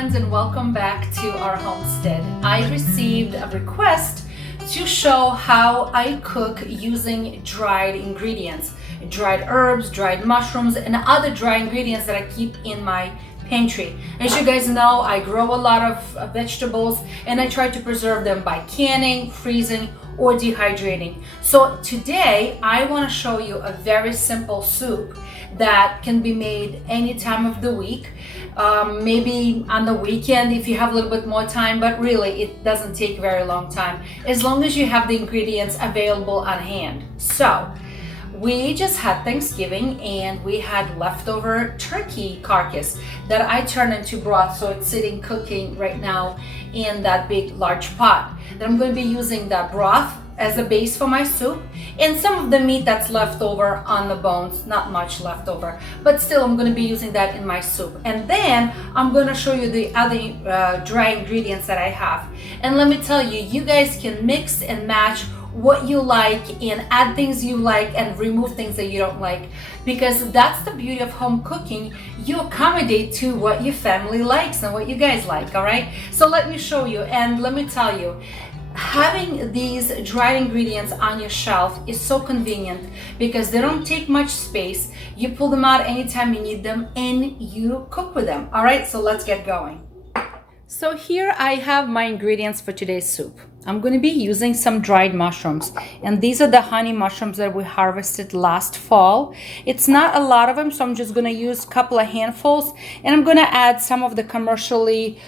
friends, and welcome back to our homestead. I received a request to show how I cook using dried ingredients, dried herbs, dried mushrooms, and other dry ingredients that I keep in my pantry. As you guys know, I grow a lot of vegetables and I try to preserve them by canning, freezing, or dehydrating. So today I want to show you a very simple soup that can be made any time of the week, maybe on the weekend if you have a little bit more time, but really it doesn't take very long time as long as you have the ingredients available on hand. So we just had Thanksgiving and we had leftover turkey carcass that I turned into broth, so it's sitting cooking right now in that big large pot. Then I'm going to be using that broth as a base for my soup, and some of the meat that's left over on the bones, not much left over, but still I'm going to be using that in my soup. And then I'm going to show you the other dry ingredients that I have. And let me tell you, you guys can mix and match what you like and add things you like and remove things that you don't like, because that's the beauty of home cooking. You accommodate to what your family likes and what you guys like. All right, so let me show you, and let me tell you, having these dried ingredients on your shelf is so convenient because they don't take much space. You pull them out anytime you need them and you cook with them. All right, so let's get going. So here I have my ingredients for today's soup. I'm going to be using some dried mushrooms, and these are the honey mushrooms that we harvested last fall. It's not a lot of them, so I'm just going to use a couple of handfuls, and I'm going to add some of the commercially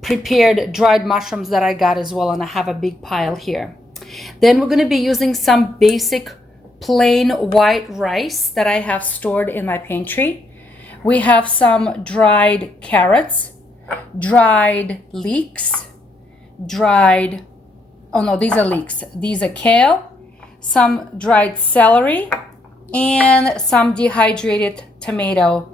prepared dried mushrooms that I got as well, and I have a big pile here. Then we're going to be using some basic plain white rice that I have stored in my pantry. We have some dried carrots, dried leeks, dried, oh no, these are leeks, these are kale, some dried celery, and some dehydrated tomato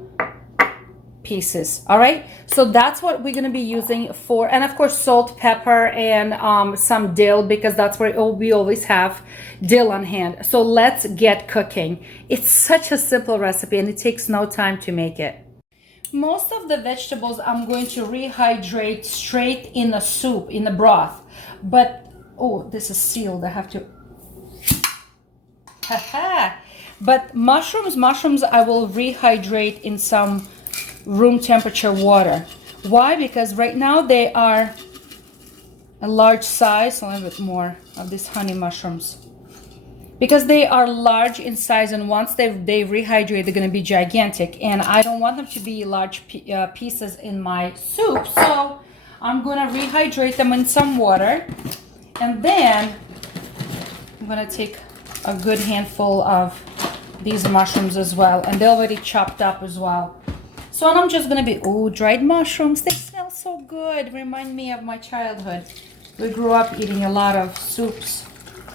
pieces. All right, so that's what we're going to be using for, and of course salt, pepper, and some dill, because that's where we always have dill on hand. So let's get cooking. It's such a simple recipe and it takes no time to make it. Most of the vegetables I'm going to rehydrate straight in the soup, in the broth, but oh, this is sealed, I have to but mushrooms I will rehydrate in some room temperature water. Why? Because right now they are a large size, a little bit more of these honey mushrooms, because they are large in size, and once they rehydrate, they're going to be gigantic, and I don't want them to be large pieces in my soup. So I'm going to rehydrate them in some water, and then I'm going to take a good handful of these mushrooms as well, and they're already chopped up as well. So I'm just going to be, oh, dried mushrooms, they smell so good, remind me of my childhood. We grew up eating a lot of soups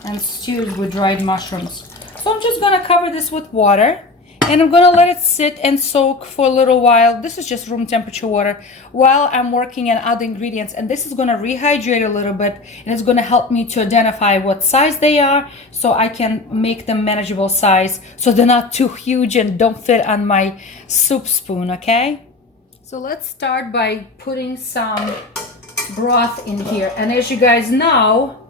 and stews with dried mushrooms. So I'm just going to cover this with water, and I'm going to let it sit and soak for a little while. This is just room temperature water while I'm working on other ingredients, and this is going to rehydrate a little bit, and it's going to help me to identify what size they are so I can make them manageable size, so they're not too huge and don't fit on my soup spoon. Okay, so let's start by putting some broth in here, and as you guys know,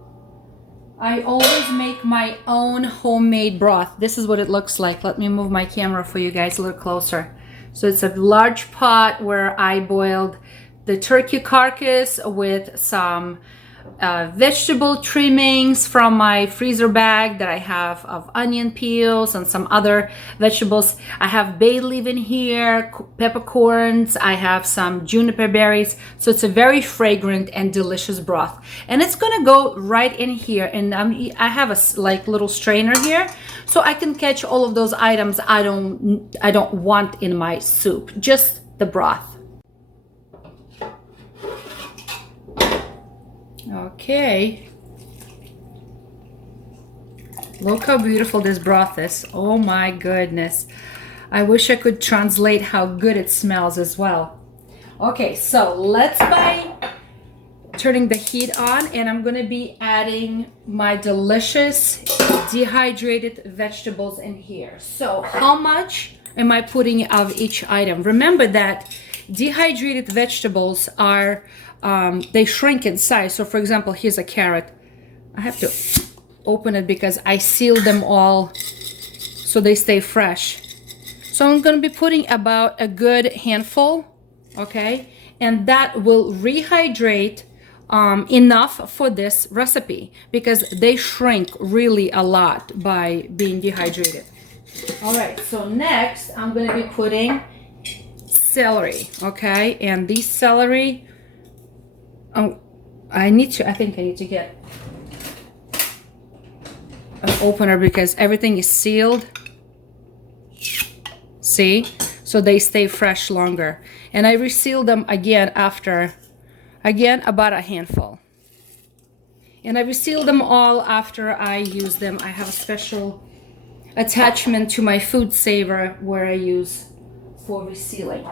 I always make my own homemade broth. This is what it looks like. Let me move my camera for you guys a little closer. So it's a large pot where I boiled the turkey carcass with some vegetable trimmings from my freezer bag that I have of onion peels and some other vegetables. I have bay leaf in here, peppercorns, I have some juniper berries. So it's a very fragrant and delicious broth, and it's gonna go right in here. And I have a like little strainer here, so I can catch all of those items I don't want in my soup, just the broth. Okay, look how beautiful this broth is. Oh my goodness, I wish I could translate how good it smells as well. Okay, so let's by turning the heat on, and I'm going to be adding my delicious dehydrated vegetables in here. So how much am I putting of each item? Remember that dehydrated vegetables are, they shrink in size. So for example, here's a carrot. I have to open it because I sealed them all so they stay fresh. So I'm going to be putting about a good handful, okay? And that will rehydrate enough for this recipe because they shrink really a lot by being dehydrated. All right, so next I'm going to be putting celery, okay? And these celery, oh, I think I need to get an opener because everything is sealed. See? So they stay fresh longer. And I reseal them again after, about a handful. And I reseal them all after I use them. I have a special attachment to my food saver where I use for resealing.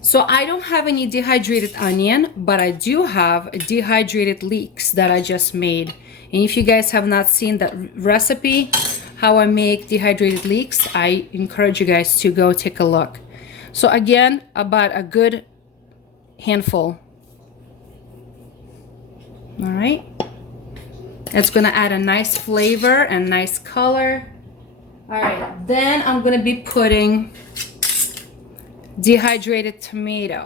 So I don't have any dehydrated onion, but I do have dehydrated leeks that I just made. And if you guys have not seen that recipe, how I make dehydrated leeks, I encourage you guys to go take a look. So again, about a good handful. All right. It's gonna add a nice flavor and nice color. All right, then I'm gonna be putting dehydrated tomato.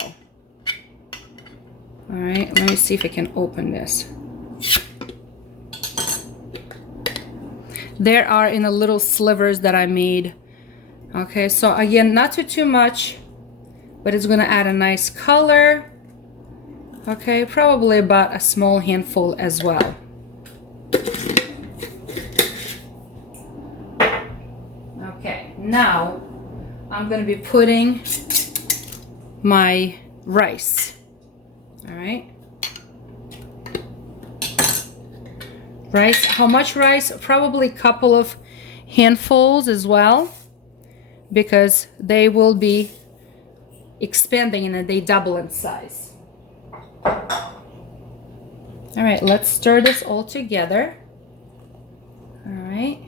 All right, let me see if I can open this. There are in the little slivers that I made. Okay, so again, not too much, but it's gonna add a nice color. Okay, probably about a small handful as well. Okay, now I'm gonna be putting my rice. All right. Rice, how much rice? Probably a couple of handfuls as well, because they will be expanding and they double in size. All right, let's stir this all together. All right,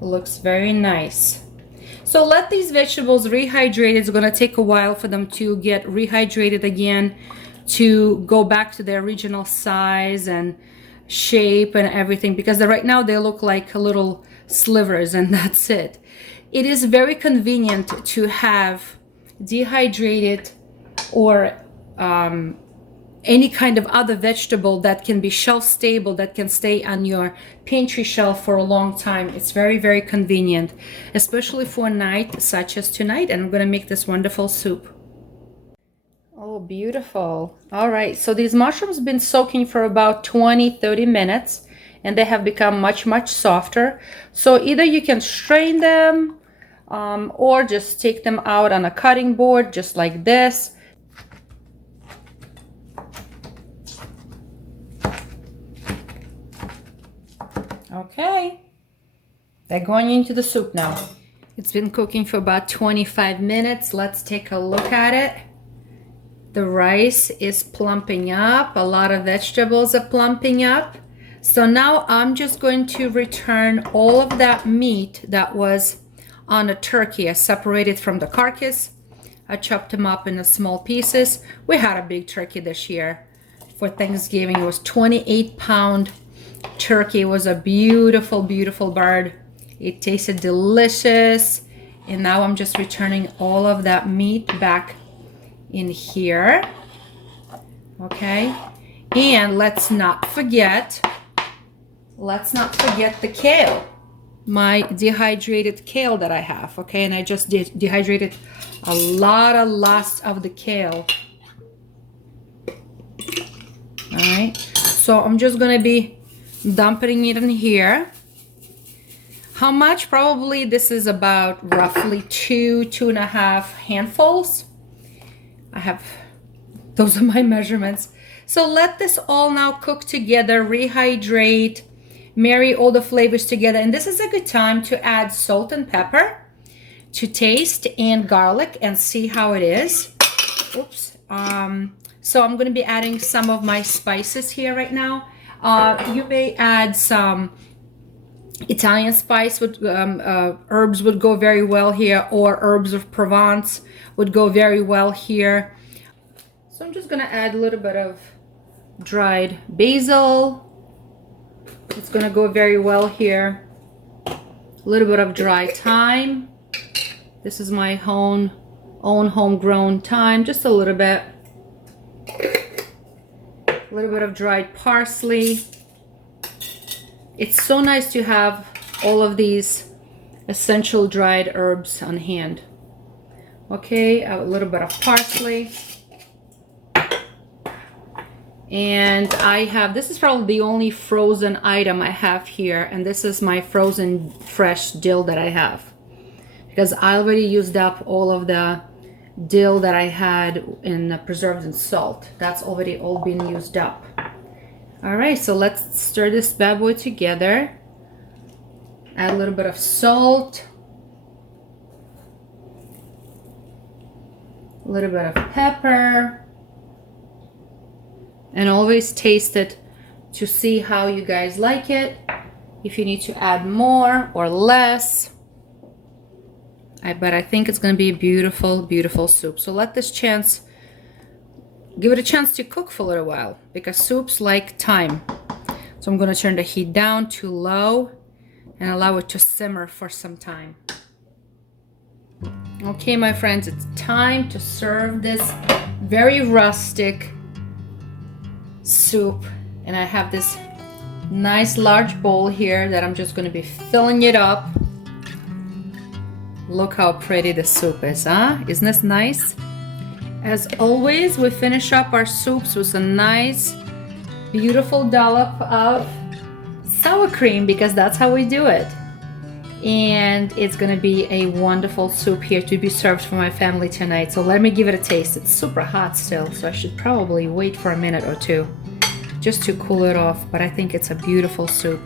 looks very nice. So let these vegetables rehydrate. It's gonna take a while for them to get rehydrated again, to go back to their original size and shape and everything, because right now they look like little slivers and that's it. It is very convenient to have dehydrated or any kind of other vegetable that can be shelf stable, that can stay on your pantry shelf for a long time. It's very, very convenient, especially for a night such as tonight. And I'm gonna make this wonderful soup. Oh, beautiful. All right, so these mushrooms have been soaking for about 20-30 minutes and they have become much softer. So either you can strain them or just take them out on a cutting board just like this. Okay, they're going into the soup now. It's been cooking for about 25 minutes. Let's take a look at it. The rice is plumping up. A lot of vegetables are plumping up. So now I'm just going to return all of that meat that was on the turkey. I separated from the carcass. I chopped them up into small pieces. We had a big turkey this year for Thanksgiving. It was 28-pound turkey. It was a beautiful, beautiful bird. It tasted delicious. And now I'm just returning all of that meat back in here. Okay, and let's not forget the kale, my dehydrated kale that I have. Okay, and I just dehydrated a lot of the kale. All right, so I'm just gonna be dumping it in here. How much? Probably this is about roughly 2.5 handfuls. Those are my measurements. So let this all now cook together, rehydrate, marry all the flavors together. And this is a good time to add salt and pepper to taste, and garlic, and see how it is. Oops. So I'm going to be adding some of my spices here right now. You may add some Italian spice would herbs would go very well here, or herbs of Provence would go very well here. So I'm just gonna add a little bit of dried basil. It's gonna go very well here. A little bit of dry thyme. This is my own homegrown thyme, just a little bit. A little bit of dried parsley. It's so nice to have all of these essential dried herbs on hand. Okay, a little bit of parsley. And I have, this is probably the only frozen item I have here, and this is my frozen fresh dill that I have, because I already used up all of the dill that I had in preserved in salt. That's already all been used up. All right, so let's stir this bad boy together. Add a little bit of salt, a little bit of pepper, and always taste it to see how you guys like it. If you need to add more or less. But I think it's gonna be a beautiful, beautiful soup. So let this give it a chance to cook for a little while, because soups like time. So I'm gonna turn the heat down to low and allow it to simmer for some time. Okay, my friends, it's time to serve this very rustic soup. And I have this nice large bowl here that I'm just gonna be filling it up. Look how pretty the soup is, huh? Isn't this nice? As always, we finish up our soups with a nice, beautiful dollop of sour cream, because that's how we do it. And it's gonna be a wonderful soup here to be served for my family tonight. So let me give it a taste. It's super hot still, so I should probably wait for a minute or two just to cool it off, but I think it's a beautiful soup.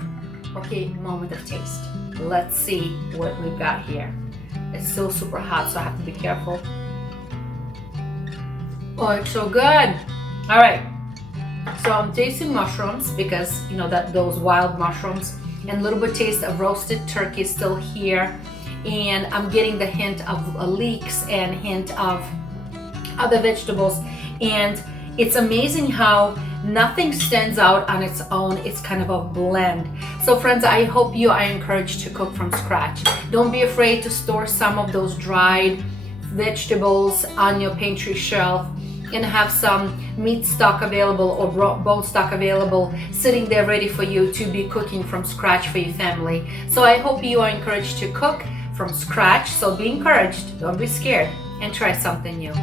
Okay, moment of taste. Let's see what we've got here. It's still super hot, so I have to be careful. Oh, it's so good. All right, so I'm tasting mushrooms, because you know that those wild mushrooms, and a little bit taste of roasted turkey is still here, and I'm getting the hint of leeks and hint of other vegetables. And it's amazing how nothing stands out on its own. It's kind of a blend. So friends, I hope you are encouraged to cook from scratch. Don't be afraid to store some of those dried vegetables on your pantry shelf, and have some meat stock available or bone stock available sitting there ready for you to be cooking from scratch for your family. So I hope you are encouraged to cook from scratch. So be encouraged, don't be scared, and try something new.